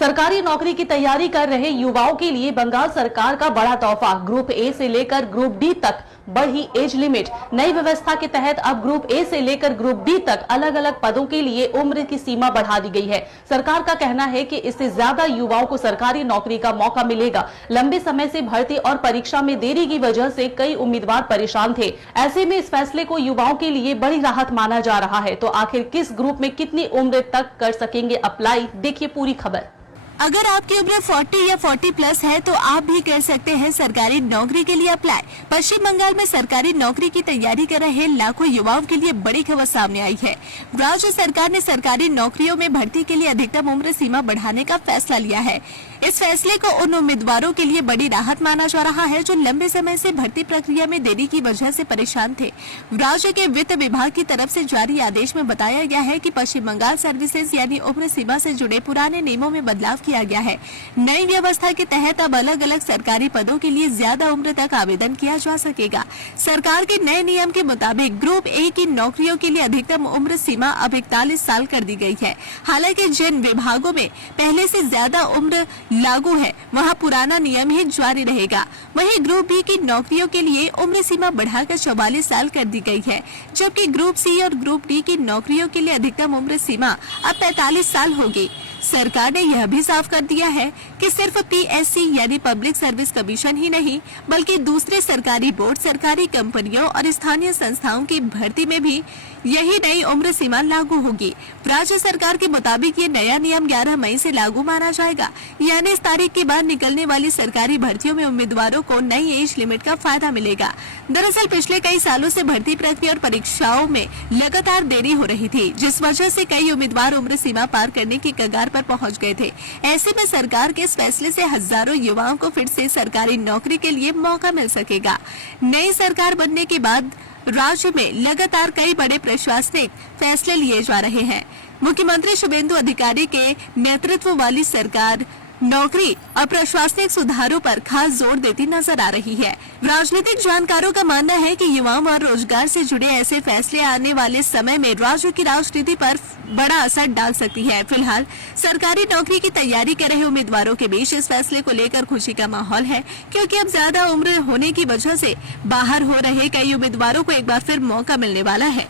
सरकारी नौकरी की तैयारी कर रहे युवाओं के लिए बंगाल सरकार का बड़ा तोहफा। ग्रुप ए से लेकर ग्रुप डी तक बढ़ी एज लिमिट। नई व्यवस्था के तहत अब ग्रुप ए से लेकर ग्रुप डी तक अलग अलग पदों के लिए उम्र की सीमा बढ़ा दी गई है। सरकार का कहना है कि इससे ज्यादा युवाओं को सरकारी नौकरी का मौका मिलेगा। लंबे समय से भर्ती और परीक्षा में देरी की वजह से कई उम्मीदवार परेशान थे। ऐसे में इस फैसले को युवाओं के लिए बड़ी राहत माना जा रहा है। तो आखिर किस ग्रुप में कितनी उम्र तक कर सकेंगे अप्लाई, देखिए पूरी खबर। अगर आपकी उम्र 40 या 40 प्लस है तो आप भी कर सकते हैं सरकारी नौकरी के लिए अप्लाई। पश्चिम बंगाल में सरकारी नौकरी की तैयारी कर रहे लाखों युवाओं के लिए बड़ी खबर सामने आई है। राज्य सरकार ने सरकारी नौकरियों में भर्ती के लिए अधिकतम उम्र सीमा बढ़ाने का फैसला लिया है। इस फैसले को उन उम्मीदवारों के लिए बड़ी राहत माना जा रहा है जो लंबे समय से भर्ती प्रक्रिया में देरी की वजह से परेशान थे। राज्य के वित्त विभाग की तरफ से जारी आदेश में बताया गया है कि पश्चिम बंगाल सर्विसेज यानी उम्र सीमा से जुड़े पुराने नियमों में बदलाव किया गया है। नई व्यवस्था के तहत अब अलग अलग सरकारी पदों के लिए ज्यादा उम्र तक आवेदन किया जा सकेगा। सरकार के नए नियम के मुताबिक ग्रुप ए की नौकरियों के लिए अधिकतम उम्र सीमा अब 41 साल कर दी गई है। हालांकि जिन विभागों में पहले से ज्यादा उम्र लागू है वहां पुराना नियम ही जारी रहेगा। वहीं ग्रुप बी की नौकरियों के लिए उम्र सीमा बढ़ाकर 44 साल कर दी गई है, जबकि ग्रुप सी और ग्रुप डी की नौकरियों के लिए अधिकतम उम्र सीमा अब 45 साल होगी। सरकार ने यह भी साफ कर दिया है कि सिर्फ पीएससी यानी पब्लिक सर्विस कमीशन ही नहीं बल्कि दूसरे सरकारी बोर्ड, सरकारी कंपनियों और स्थानीय संस्थाओं की भर्ती में भी यही नई उम्र सीमा लागू होगी। राज्य सरकार के मुताबिक ये नया नियम 11 मई से लागू माना जाएगा, यानी इस तारीख के बाद निकलने वाली सरकारी भर्तियों में उम्मीदवारों को नई एज लिमिट का फायदा मिलेगा। दरअसल पिछले कई सालों से भर्ती प्रक्रिया और परीक्षाओं में लगातार देरी हो रही थी, जिस वजह से कई उम्मीदवार उम्र सीमा पार करने की कगार पर पहुंच गए थे। ऐसे में सरकार के इस फैसले से हजारों युवाओं को फिर से सरकारी नौकरी के लिए मौका मिल सकेगा। नई सरकार बनने के बाद राज्य में लगातार कई बड़े प्रशासनिक फैसले लिए जा रहे हैं। मुख्यमंत्री शुभेंदु अधिकारी के नेतृत्व वाली सरकार नौकरी और प्रशासनिक सुधारों पर खास जोर देती नजर आ रही है। राजनीतिक जानकारों का मानना है कि युवाओं और रोजगार से जुड़े ऐसे फैसले आने वाले समय में राज्य की राजनीति पर बड़ा असर डाल सकती है। फिलहाल सरकारी नौकरी की तैयारी कर रहे उम्मीदवारों के बीच इस फैसले को लेकर खुशी का माहौल है, क्योंकि अब ज्यादा उम्र होने की वजह से बाहर हो रहे कई उम्मीदवारों को एक बार फिर मौका मिलने वाला है।